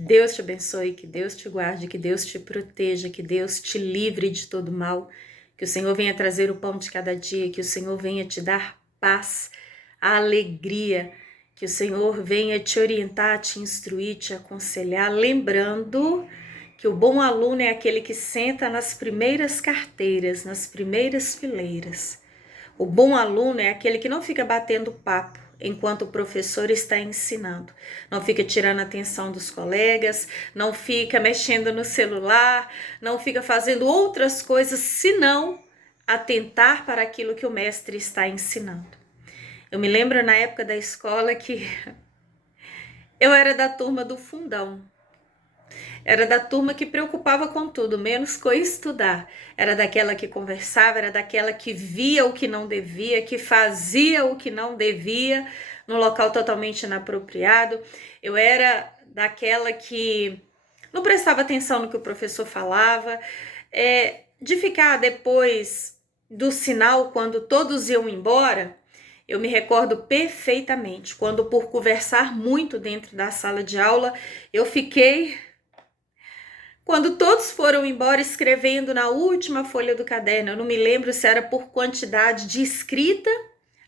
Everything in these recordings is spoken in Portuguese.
Deus te abençoe, que Deus te guarde, que Deus te proteja, que Deus te livre de todo mal, que o Senhor venha trazer o pão de cada dia, que o Senhor venha te dar paz, alegria, que o Senhor venha te orientar, te instruir, te aconselhar, lembrando que o bom aluno é aquele que senta nas primeiras carteiras, nas primeiras fileiras. O bom aluno é aquele que não fica batendo papo enquanto o professor está ensinando. Não fica tirando a atenção dos colegas, não fica mexendo no celular, não fica fazendo outras coisas senão atentar para aquilo que o mestre está ensinando. Eu me lembro na época da escola que eu era da turma do fundão. Era da turma que preocupava com tudo, menos com estudar. Era daquela que conversava, era daquela que via o que não devia, que fazia o que não devia, no local totalmente inapropriado. Eu era daquela que não prestava atenção no que o professor falava, de ficar depois do sinal, quando todos iam embora. Eu me recordo perfeitamente, quando por conversar muito dentro da sala de aula, eu fiquei... Quando todos foram embora escrevendo na última folha do caderno, eu não me lembro se era por quantidade de escrita,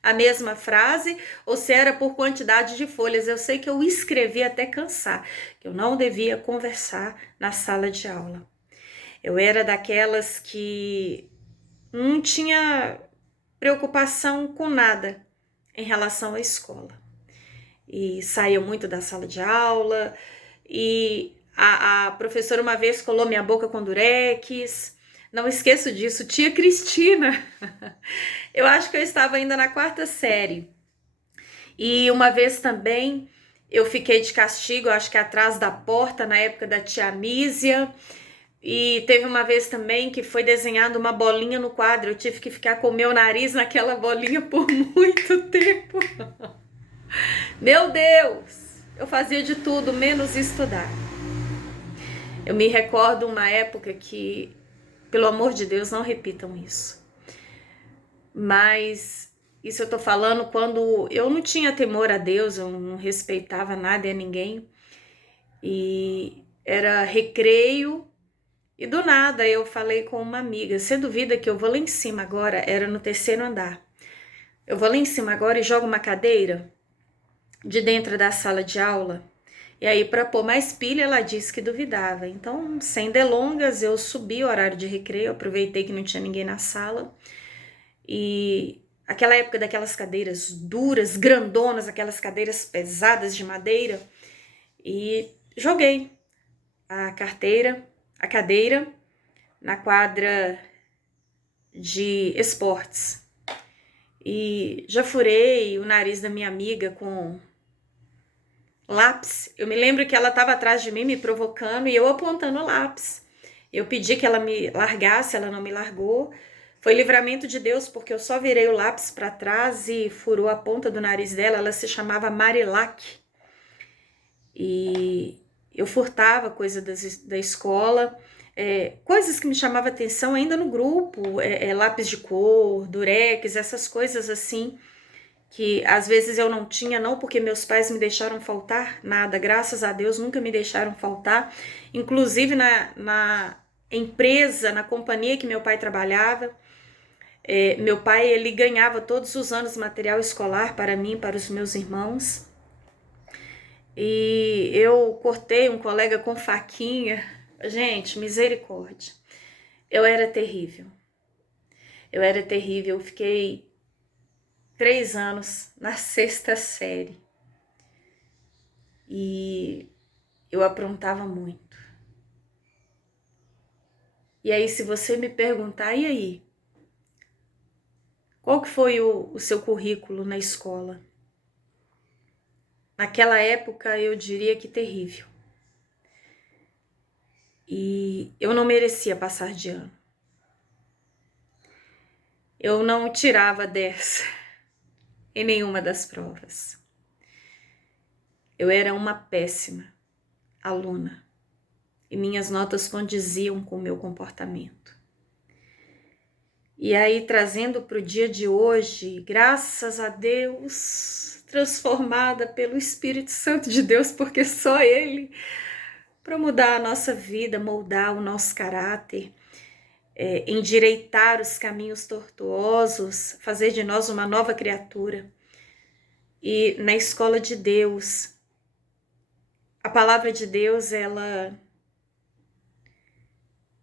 a mesma frase, ou se era por quantidade de folhas. Eu sei que eu escrevi até cansar, que eu não devia conversar na sala de aula. Eu era daquelas que não tinha preocupação com nada em relação à escola. E saía muito da sala de aula, e a professora uma vez colou minha boca com durex. Não esqueço disso, tia Cristina. Eu acho que eu estava ainda na 4ª série. E uma vez também eu fiquei de castigo, acho que atrás da porta, na época da tia Mísia. E teve uma vez também que foi desenhada uma bolinha no quadro. Eu tive que ficar com o meu nariz naquela bolinha por muito tempo. Meu Deus! Eu fazia de tudo, menos estudar. Eu me recordo uma época que, pelo amor de Deus, não repitam isso. Mas isso eu tô falando quando eu não tinha temor a Deus, eu não respeitava nada e a ninguém. E era recreio, e do nada eu falei com uma amiga: você duvida que eu vou lá em cima agora? Era no 3º andar. Eu vou lá em cima agora e jogo uma cadeira de dentro da sala de aula? E aí, para pôr mais pilha, ela disse que duvidava. Então, sem delongas, eu subi o horário de recreio, aproveitei que não tinha ninguém na sala. E aquela época daquelas cadeiras duras, grandonas, aquelas cadeiras pesadas de madeira, e joguei a cadeira na quadra de esportes. E já furei o nariz da minha amiga com lápis. Eu me lembro que ela estava atrás de mim me provocando e eu apontando o lápis. Eu pedi que ela me largasse, ela não me largou. Foi livramento de Deus, porque eu só virei o lápis para trás e furou a ponta do nariz dela. Ela se chamava Marilac. E eu furtava coisa da escola, coisas que me chamavam atenção ainda no grupo, lápis de cor, durex, essas coisas assim, que às vezes eu não tinha, não porque meus pais me deixaram faltar nada, graças a Deus nunca me deixaram faltar, inclusive na empresa, na companhia que meu pai trabalhava. Meu pai, ele ganhava todos os anos material escolar para mim, para os meus irmãos, e eu cortei um colega com faquinha. Gente, misericórdia, eu era terrível, eu fiquei 3 anos na 6ª série. E eu aprontava muito. E aí, se você me perguntar, e aí? Qual que foi o seu currículo na escola? Naquela época, eu diria que terrível. E eu não merecia passar de ano. Eu não tirava 10 em nenhuma das provas. Eu era uma péssima aluna e minhas notas condiziam com o meu comportamento. E aí, trazendo para o dia de hoje, graças a Deus, transformada pelo Espírito Santo de Deus, porque só Ele para mudar a nossa vida, moldar o nosso caráter, endireitar os caminhos tortuosos, fazer de nós uma nova criatura. E na escola de Deus, a palavra de Deus, ela,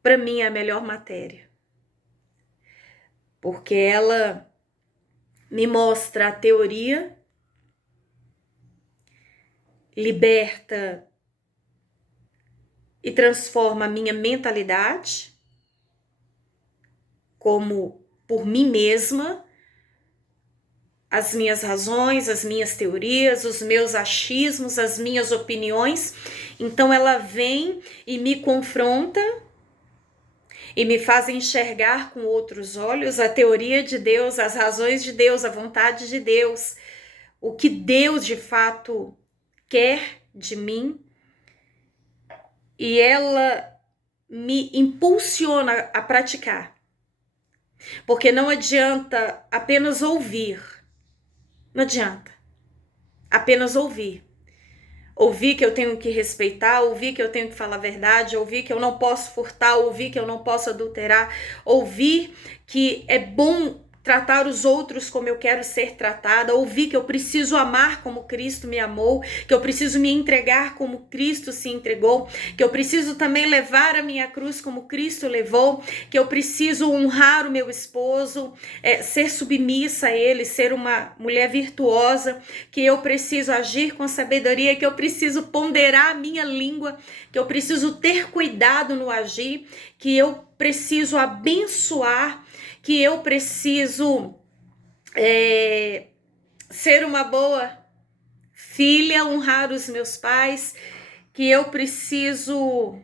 para mim, é a melhor matéria, porque ela me mostra a teoria, liberta e transforma a minha mentalidade, como por mim mesma, as minhas razões, as minhas teorias, os meus achismos, as minhas opiniões. Então ela vem e me confronta e me faz enxergar com outros olhos a teoria de Deus, as razões de Deus, a vontade de Deus, o que Deus de fato quer de mim. E ela me impulsiona a praticar. Porque não adianta apenas ouvir. Não adianta. Apenas ouvir. Ouvir que eu tenho que respeitar, ouvir que eu tenho que falar a verdade, ouvir que eu não posso furtar, ouvir que eu não posso adulterar, ouvir que é bom tratar os outros como eu quero ser tratada, ouvir que eu preciso amar como Cristo me amou, que eu preciso me entregar como Cristo se entregou, que eu preciso também levar a minha cruz como Cristo levou, que eu preciso honrar o meu esposo, ser submissa a ele, ser uma mulher virtuosa, que eu preciso agir com sabedoria, que eu preciso ponderar a minha língua, que eu preciso ter cuidado no agir, que eu preciso abençoar, que eu preciso ser uma boa filha, honrar os meus pais, que eu preciso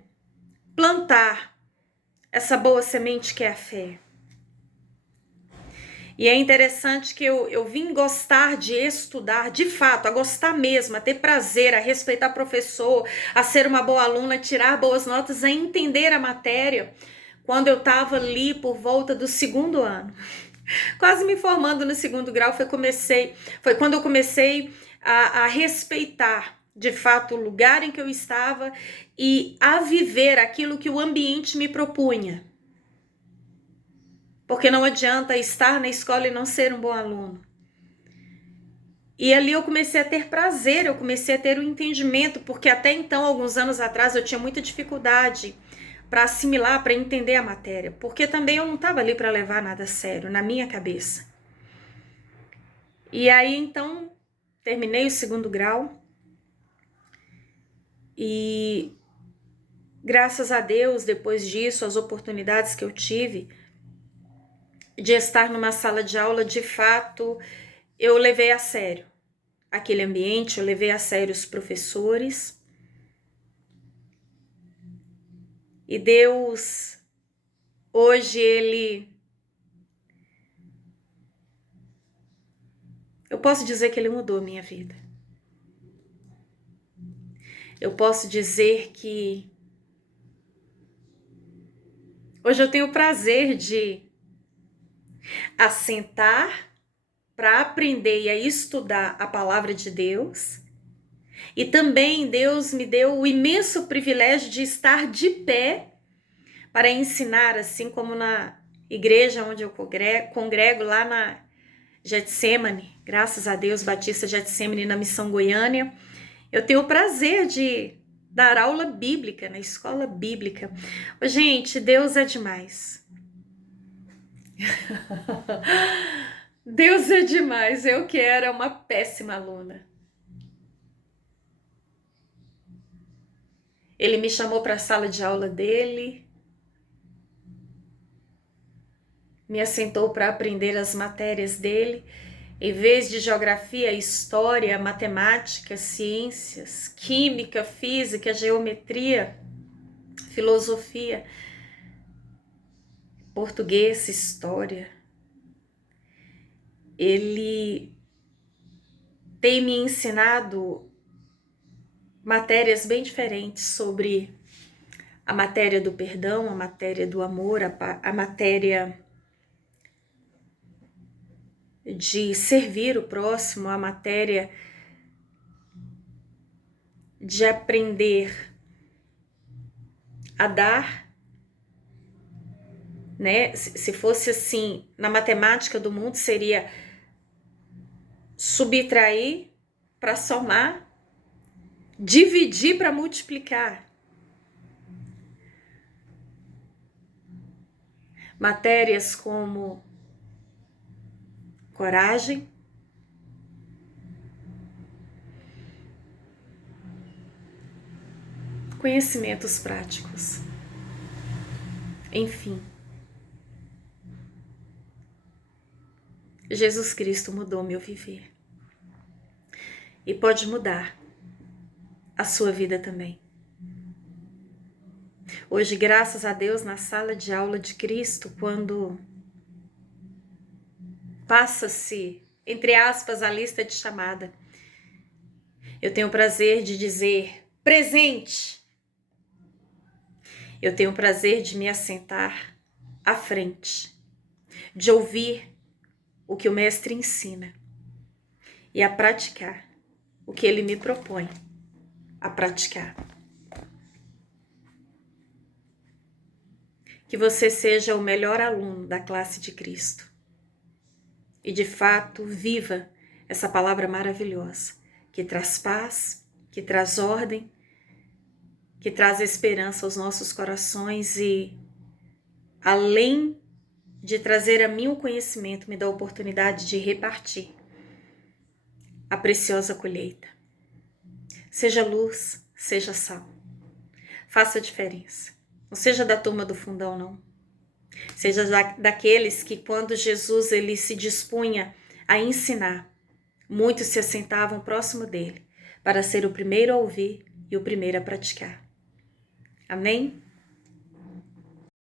plantar essa boa semente que é a fé. E é interessante que eu vim gostar de estudar, de fato, a gostar mesmo, a ter prazer, a respeitar professor, a ser uma boa aluna, a tirar boas notas, a entender a matéria, quando eu estava ali por volta do 2º ano. Quase me formando no 2º grau, foi quando eu comecei a respeitar, de fato, o lugar em que eu estava e a viver aquilo que o ambiente me propunha. Porque não adianta estar na escola e não ser um bom aluno. E ali eu comecei a ter prazer, eu comecei a ter o entendimento, porque até então, alguns anos atrás, eu tinha muita dificuldade para assimilar, para entender a matéria, porque também eu não estava ali para levar nada a sério, na minha cabeça. E aí, então, terminei o 2º grau e, graças a Deus, depois disso, as oportunidades que eu tive de estar numa sala de aula, de fato, eu levei a sério aquele ambiente, eu levei a sério os professores. E Deus, hoje, eu posso dizer que Ele mudou a minha vida. Eu posso dizer que hoje eu tenho o prazer de assentar para aprender e a estudar a palavra de Deus. E também Deus me deu o imenso privilégio de estar de pé para ensinar, assim como na igreja onde eu congrego lá na Getsemane, graças a Deus, Batista Getsemane, na Missão Goiânia. Eu tenho o prazer de dar aula bíblica na escola bíblica. Gente, Deus é demais. Deus é demais. Eu que era uma péssima aluna. Ele me chamou para a sala de aula dele, me assentou para aprender as matérias dele, em vez de geografia, história, matemática, ciências, química, física, geometria, filosofia, português, história. Ele tem me ensinado matérias bem diferentes sobre a matéria do perdão, a matéria do amor, a matéria de servir o próximo, a matéria de aprender a dar, né? Se fosse assim, na matemática do mundo, seria subtrair para somar, dividir para multiplicar. Matérias como coragem, conhecimentos práticos, enfim. Jesus Cristo mudou meu viver e pode mudar a sua vida também. Hoje, graças a Deus, na sala de aula de Cristo, quando passa-se, entre aspas, a lista de chamada, eu tenho o prazer de dizer presente. Eu tenho o prazer de me assentar à frente, de ouvir o que o mestre ensina e a praticar o que ele me propõe a praticar. Que você seja o melhor aluno da classe de Cristo e de fato viva essa palavra maravilhosa que traz paz, que traz ordem, que traz esperança aos nossos corações e, além de trazer a mim o conhecimento, me dá a oportunidade de repartir a preciosa colheita. Seja luz, seja sal. Faça a diferença. Não seja da turma do fundão, não. Seja daqueles que, quando Jesus ele se dispunha a ensinar, muitos se assentavam próximo dele para ser o primeiro a ouvir e o primeiro a praticar. Amém?